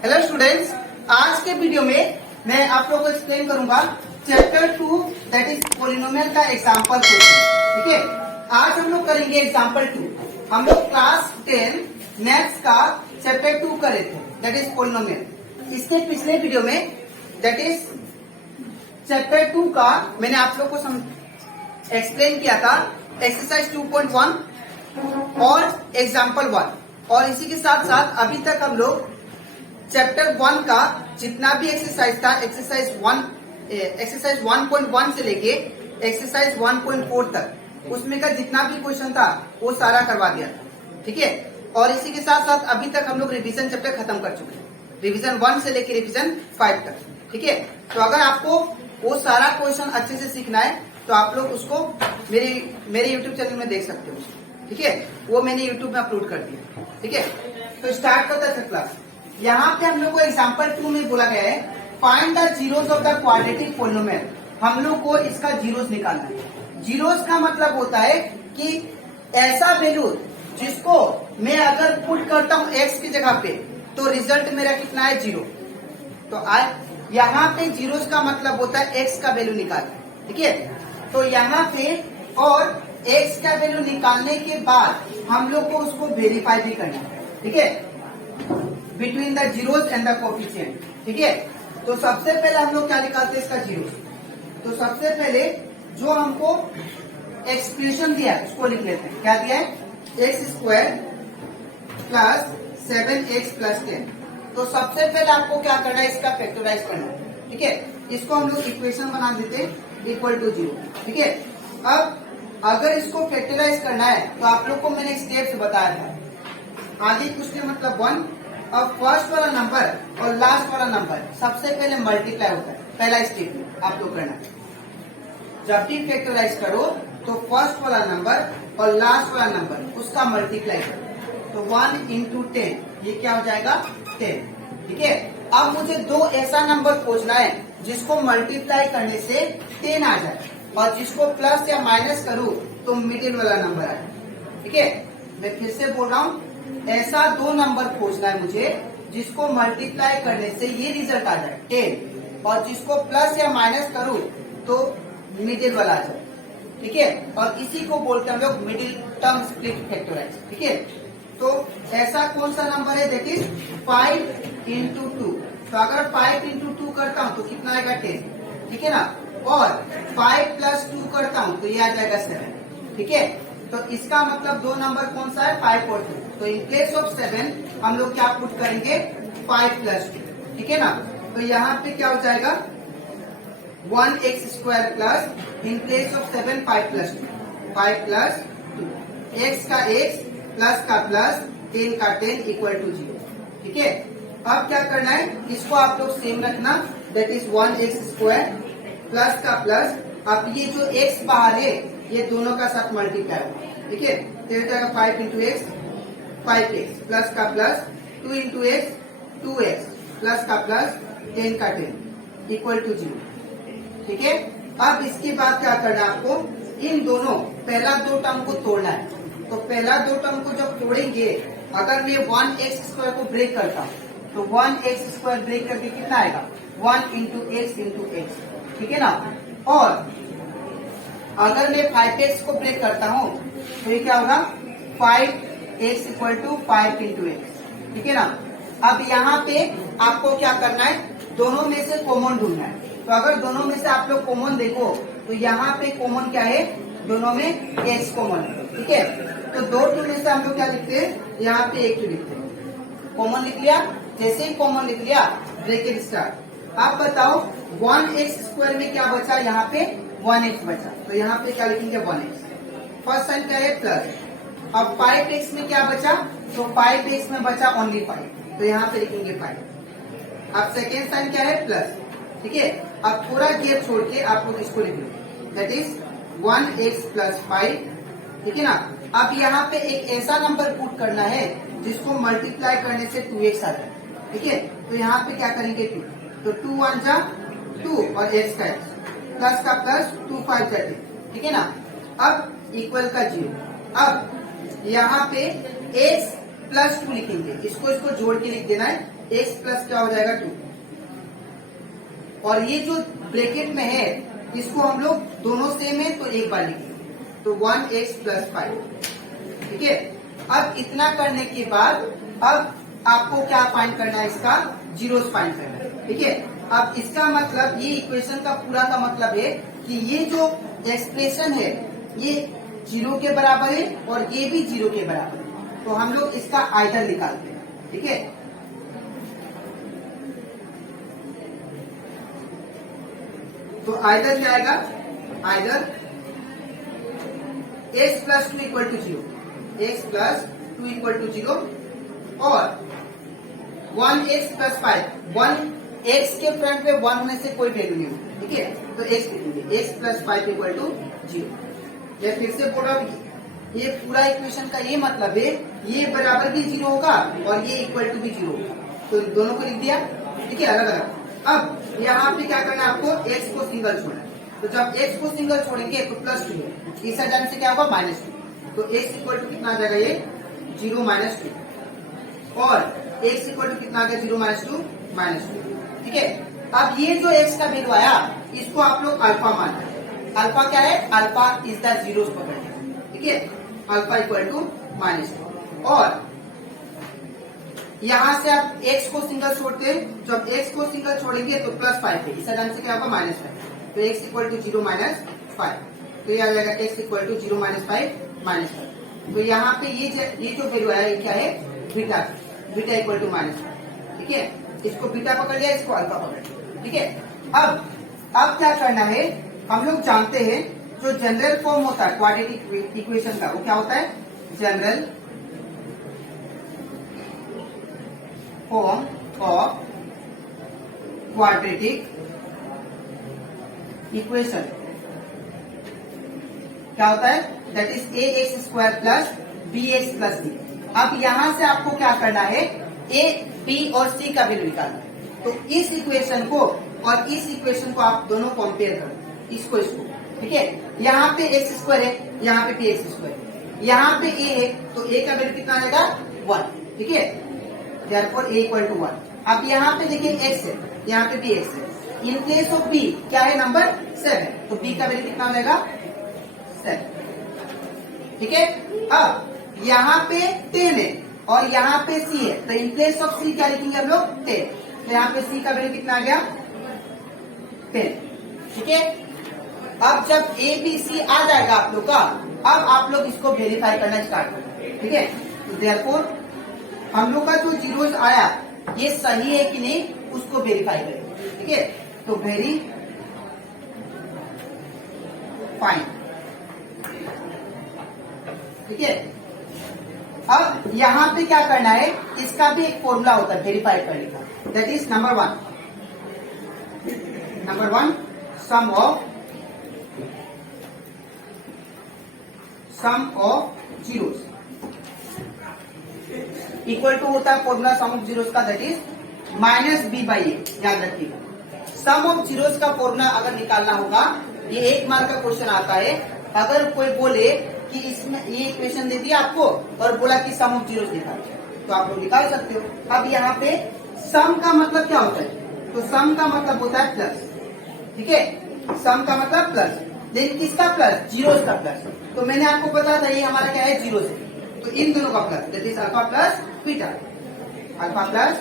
Hello students, आज के video में मैं आप लोगों को एक्सप्लेन करूंगा चैप्टर 2 दैट इज पोलिनोमियल का एग्जांपल क्वेश्चन। ठीक है, आज हम लोग करेंगे एग्जांपल 2। हम लोग क्लास 10 मैथ्स का चैप्टर 2 करे थे दैट इज पोलिनोमियल। इसके पिछले वीडियो में दैट इज चैप्टर 2 का मैंने आप लोग को एक्सप्लेन किया था एक्सरसाइज 2.1 और एग्जांपल 1। और इसी के साथ साथ अभी तक हम लोग चैप्टर 1 का जितना भी एक्सरसाइज था एक्सरसाइज 1.1 से लेके एक्सरसाइज 1.4 तक उसमें का जितना भी क्वेश्चन था वो सारा करवा दिया था। ठीक है, और इसी के साथ साथ अभी तक हम लोग रिवीजन चैप्टर खत्म कर चुके हैं, रिवीजन 1 से लेके रिवीजन 5 तक। ठीक है, तो अगर आपको वो सारा क्वेश्चन अच्छे से सीखना है तो आप लोग उसको मेरे यूट्यूब चैनल में देख सकते हो। ठीक है, वो मैंने यूट्यूब में अपलोड कर दिया। ठीक है, तो स्टार्ट करता है क्लास। यहाँ पे हम लोग को एग्जाम्पल 2 में बोला गया है find the zeros of the quadratic polynomial. हम लोग को इसका जीरोस निकालना है। जीरोस का मतलब होता है कि ऐसा वैल्यू जिसको मैं अगर पुट करता हूँ एक्स की जगह पे तो रिजल्ट मेरा कितना है, 0। तो यहाँ पे जीरोस का मतलब होता है एक्स का वैल्यू निकालना। ठीक है, तो यहाँ पे और एक्स का वैल्यू निकालने के बाद हम लोग को उसको वेरीफाई भी करना है। ठीक है, between the zeros and the coefficient. ठीक है, तो सबसे पहले हम लोग क्या निकालते हैं इसका जीरोस। तो सबसे पहले जो हमको एक्सप्रेशन दिया है उसको लिख लेते हैं। क्या दिया है, x² प्लस 7x प्लस 10। तो सबसे पहले आपको क्या करना है, इसका फैक्टराइज करना है। ठीक है, इसको हम लोग इक्वेशन बना देते हैं इक्वल टू 0। ठीक है, अब अगर इसको फैक्टराइज करना है तो आप लोग को मैंने स्टेप्स बताया था आगे कुछ के मतलब 1। अब फर्स्ट वाला नंबर और लास्ट वाला नंबर सबसे पहले मल्टीप्लाई होता है, पहला स्टेप आप लोग करना है। जब भी फैक्टराइज करो तो फर्स्ट वाला नंबर और लास्ट वाला नंबर उसका मल्टीप्लाई करो। तो 1 इंटू 10 ये क्या हो जाएगा, 10। ठीक है, अब मुझे दो ऐसा नंबर खोजना है जिसको मल्टीप्लाई करने से 10 आ जाए और जिसको प्लस या माइनस करूँ तो मिडिल वाला नंबर आए। ठीक है, मैं फिर से बोल रहा हूँ, ऐसा दो नंबर खोजना है मुझे जिसको मल्टीप्लाई करने से ये रिजल्ट आ जाए 10 और जिसको प्लस या माइनस करूँ तो मिडिल वाला आ जाए। ठीक है, और इसी को बोलते हैं हम लोग मिडिल टर्म स्प्लिट फैक्टराइज। ठीक है, तो ऐसा कौन सा नंबर है, दैट इज 5 इंटू 2। तो अगर 5 इंटू 2 करता हूँ तो कितना आएगा, 10। ठीक है ना, और 5 प्लस 2 करता हूँ तो ये आ जाएगा 7। ठीक है, तो इसका मतलब दो नंबर कौन सा है, 5 और 2। तो इन प्लेस ऑफ 7 हम लोग क्या पुट करेंगे, 5 प्लस 2। ठीक है ना, तो यहाँ पे क्या हो जाएगा 1x² plus in place of 7 5 plus 2, 5 plus 2, x का x प्लस का प्लस 10 का 10 इक्वल टू 0। ठीक है, अब क्या करना है, इसको आप लोग सेम रखना, दैट इज 1x² प्लस का प्लस। अब ये जो x बाहर है ये दोनों का साथ मल्टीप्लाई होगा। ठीक है, तो हो जाएगा 5 इंटू एक्स 5x प्लस का plus 2 into x 2x plus का प्लस 10 का 10 इक्वल टू 0। ठीक है, अब इसके बाद क्या करना है आपको, इन दोनों पहला दो टर्म को तोड़ना है। तो पहला दो टर्म को जब तोड़ेंगे, अगर मैं 1x² को ब्रेक करता हूँ तो 1x² ब्रेक करके कितना आएगा, 1 इंटू एक्स इंटू एक्स। ठीक है ना, और अगर मैं 5x को ब्रेक करता हूँ तो ये क्या होगा, 5x equal to 5 into x. ठीक है ना, अब यहाँ पे आपको क्या करना है, दोनों में से कॉमन ढूंढना है। तो अगर दोनों में से आप लोग कॉमन देखो तो यहाँ पे कॉमन क्या है, दोनों में x कॉमन है। ठीक है, तो दो टू में से हम लोग क्या लिखते हैं, यहाँ पे एक टू लिखते हैं, कॉमन लिख लिया। जैसे ही कॉमन लिख लिया ब्रैकेट स्टार्ट। आप बताओ 1x² में क्या बचा, यहाँ पे 1x बचा, तो यहाँ पे क्या लिखेंगे, 1x। फर्स्ट साइन क्या है, प्लस। अब 5x में क्या बचा, तो 5x में बचा ओनली 5, तो यहाँ पे लिखेंगे 5। अब सेकेंड साइन क्या है, प्लस। ठीक है, अब थोड़ा गैप छोड़ के आप लोग इसको लिख लो, दैट इज 1x प्लस 5। ठीक है ना, अब यहाँ पे एक ऐसा नंबर पुट करना है जिसको मल्टीप्लाई करने से 2x आ जाए। ठीक है, तो यहाँ पे क्या करेंगे, 2, तो 2 1 जा 2 और x का x प्लस का प्लस 2 5 जा 10। ठीक है ना, अब इक्वल का 0। अब यहाँ पे x प्लस 2 लिखेंगे, इसको जोड़ के लिख देना है एक्स प्लस क्या हो जाएगा 2, और ये जो ब्रैकेट में है इसको हम लोग दोनों सेम है तो एक बार लिखेंगे, तो 1x प्लस 5। ठीक है, अब इतना करने के बाद अब आपको क्या फाइंड करना है, इसका जीरोस फाइंड करना है। ठीक है, अब इसका मतलब ये इक्वेशन का पूरा का मतलब है कि ये जो एक्सप्रेशन है ये 0 के बराबर है और ये भी 0 के बराबर है, तो हम लोग इसका आइडर निकालते हैं। ठीक है, तो आइडर क्या आएगा, either x plus 2 equal to 0, x plus 2 equal to 0 और 1x प्लस 5, 1x के फ्रंट पे 1 होने से कोई वैल्यू नहीं होगी। ठीक है, तो x लिखेंगे, x प्लस 5 इक्वल टू 0। ये फिर से बोल रहा हूं, ये पूरा इक्वेशन का ये मतलब है ये बराबर भी 0 होगा और ये इक्वल टू भी 0 होगा, तो दोनों को लिख दिया। ठीक है, अलग अलग। अब यहाँ पे क्या करना है, आपको x को सिंगल छोड़ना है, तो जब x को सिंगल छोड़ेंगे तो प्लस 2 है, इस टाइम से क्या होगा -2, तो x इक्वल टू कितना आ जाएगा, ये 0 - 2 और x इक्वल टू कितना आ गया, 0 - 2 -2। ठीक है, अब ये जो x का वैल्यू आया इसको आप लोग अल्फा मानना है। अल्फा क्या है, अल्फा इज द जीरोस पकड़ना। ठीक है, अल्फा इक्वल टू -2 और यहाँ से आप x को सिंगल छोड़ते हैं, जब x को सिंगल छोड़ेंगे तो +5 है, इस टाइम से क्या होगा -5, तो x इक्वल टू 0 - 5, तो ये आ जाएगा x इक्वल टू 0 - 5 -5। तो यहाँ पे ये जो वैल्यू आया ये क्या है, बीटा, बीटा इक्वल टू -5। ठीक है, इसको बीटा पकड़ लिया, इसको अल्फा पकड़ लिया। ठीक है, अब क्या करना है, हम लोग जानते हैं जो जनरल फॉर्म होता है क्वाड्रेटिक इक्वेशन का, वो क्या होता है, general form of quadratic equation क्या होता है, that is ax² plus bx plus c। अब यहां से आपको क्या करना है, a, b और c का वैल्यू निकालना है, तो इस इक्वेशन को और इस इक्वेशन को आप दोनों कंपेयर करो, इसको। ठीक है, यहाँ पे x² है, यहाँ पे भी x², यहाँ पे a है तो a का वैल्यू कितना आएगा, 1। ठीक है, therefore a इक्वल टू 1। अब यहाँ पे देखिए x है, यहाँ पे भी x है, इन प्लेस ऑफ b क्या है, नंबर 7, तो b का वैल्यू कितना आएगा, 7। ठीक है, अब यहाँ पे 10 है और यहाँ पे c है, तो इन प्लेस ऑफ c क्या लिखेंगे हम लोग, 10, तो यहाँ पे c का वैल्यू कितना आ गया, 10। ठीक है, अब जब a b c आ जाएगा आप लोग का, अब आप लोग इसको वेरीफाई करना स्टार्ट करें। ठीक है, तो देयरफॉर हम लोग का जो जीरोस आया ये सही है कि नहीं उसको वेरीफाई करें। ठीक है, तो वेरी फाइन। ठीक है, अब यहाँ पे क्या करना है, इसका भी एक फॉर्मूला होता है वेरीफाई करने का, that is number 1 sum of zeros equal to होता है फॉर्मूला सम ऑफ जीरोस का, दैट इज -b/a। याद रखिएगा, सम ऑफ जीरोस का फॉर्मूला अगर निकालना होगा, ये 1 मार्क का क्वेश्चन आता है, अगर कोई बोले कि इसमें ये इक्वेशन दे दिया आपको और बोला कि सम ऑफ जीरोस निकालो, तो आप लोग निकाल सकते हो। अब यहाँ पे सम का मतलब क्या होता है, तो सम का मतलब होता है प्लस। ठीक है, सम का मतलब प्लस, लेकिन किसका प्लस, जीरोस का प्लस। तो मैंने आपको बताया था ये हमारा क्या है, जीरोस है, तो इन दोनों का plus, that is alpha plus beta, alpha plus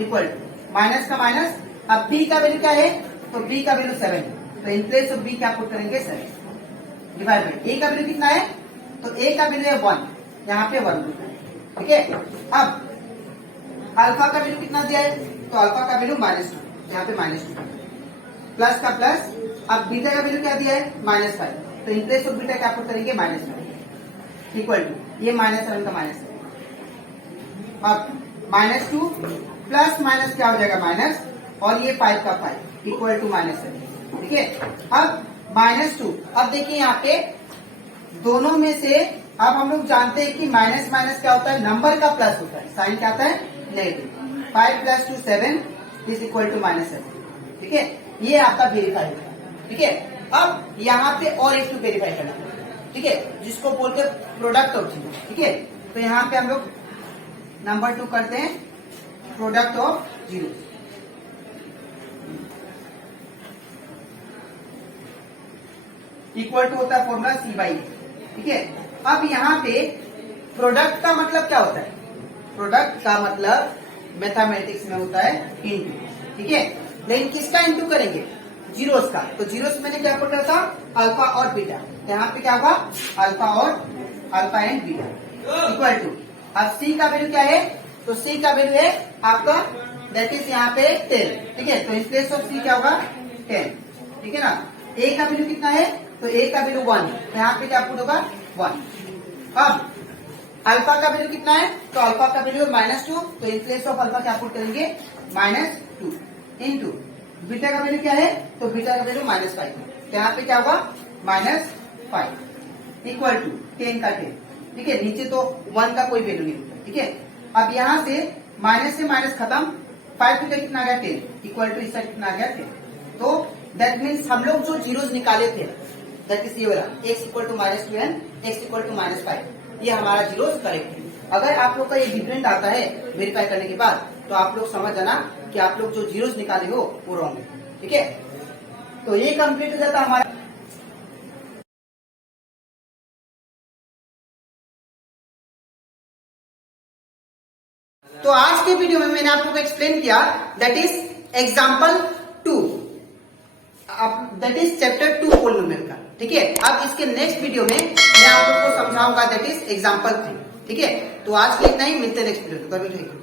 equal minus का माइनस। अब b का वैल्यू क्या है, तो b का वैल्यू 7 है, तो इन प्लेस ऑफ b क्या पुट करेंगे, 7 डिवाइड बाय a का वैल्यू कितना है, तो a का वैल्यू है 1, यहाँ पे 1। ठीक है, अब अल्फा का वैल्यू कितना दिया है, तो अल्फा का वैल्यू -2, यहाँ पे -2 प्लस का प्लस। अब बीटा का वैल्यू क्या दिया है, -5, तो इन प्लेस ऑफ बीटा क्या पुट करेंगे, -5 इक्वल टू ये -7 का -7। अब -2 प्लस माइनस क्या हो जाएगा, माइनस, और ये 5 का 5 इक्वल टू -7। ठीक है, अब -2, अब देखिए यहाँ पे दोनों में से अब हम लोग जानते हैं कि माइनस माइनस क्या होता है, नंबर का प्लस होता है, साइन क्या आता है, नेगेटिव। 5 + 2 7 is equal to -7। ठीक है, ये आपका वेरीफाई होगा। ठीक है, अब यहाँ पे और एक वेरीफाई करना, ठीक है, जिसको बोलते हैं प्रोडक्ट ऑफ जीरो। ठीक है, तो यहाँ पे हम लोग नंबर 2 करते हैं, product of zero equal to होता है फॉर्मूला सी बाई। ठीक है, अब यहाँ पे प्रोडक्ट का मतलब क्या होता है? प्रोडक्ट का मतलब मैथमेटिक्स में होता है इंटू। ठीक है, लेकिन किसका इंटू करेंगे? जीरोस का। तो जीरोस मैंने क्या पढ़ा था? अल्फा और बीटा। यहाँ पे क्या होगा? Alpha and beta equal to. अब सी का वैल्यू क्या है? तो सी का वैल्यू है आपका दैट इज यहाँ पे 10। ठीक है, तो इन प्लेस ऑफ सी क्या होगा? 10। ठीक है ना। ए का वैल्यू कितना है? तो ए का वैल्यू 1 है, तो यहाँ पे क्या पुट होगा? 1। अब अल्फा का वैल्यू कितना है? तो अल्फा का वैल्यू -2, तो इन प्लेस ऑफ अल्फा क्या पुट करेंगे? -2 इंटू बीटा का वैल्यू क्या है? तो बीटा का वैल्यू -5 है, तो यहाँ पे क्या होगा? -5 इक्वल टू 10 का 10। ठीक है, नीचे तो 1 का कोई वैल्यू नहीं होता। ठीक है, अब यहाँ से माइनस खत्म, 5 टू कितना आ गया? 10 इक्वल टू इसका कितना आ गया? 10। तो दैट मीन्स हम लोग जो जीरोस निकाले थे दैट इज ये वाला x equal to -2n, x equal to -5, ये हमारा जीरोस करेक्ट है। अगर आप लोग का ये डिफरेंट आता है वेरीफाई करने के बाद, तो आप लोग समझ जाना कि आप लोग जो जीरोस निकाले हो वो रॉन्ग है। ठीक है, तो ये कंप्लीट हो जाता हमारा। तो आज के वीडियो में मैंने आप लोग को एक्सप्लेन किया that is example 2, that is chapter 2 polynomial का। ठीक है, अब इसके नेक्स्ट वीडियो में मैं आप लोग को समझाऊंगा दैट इज एग्जाम्पल 3। ठीक है, तो आज के लिए इतना ही, मिलते हैं नेक्स्ट वीडियो में।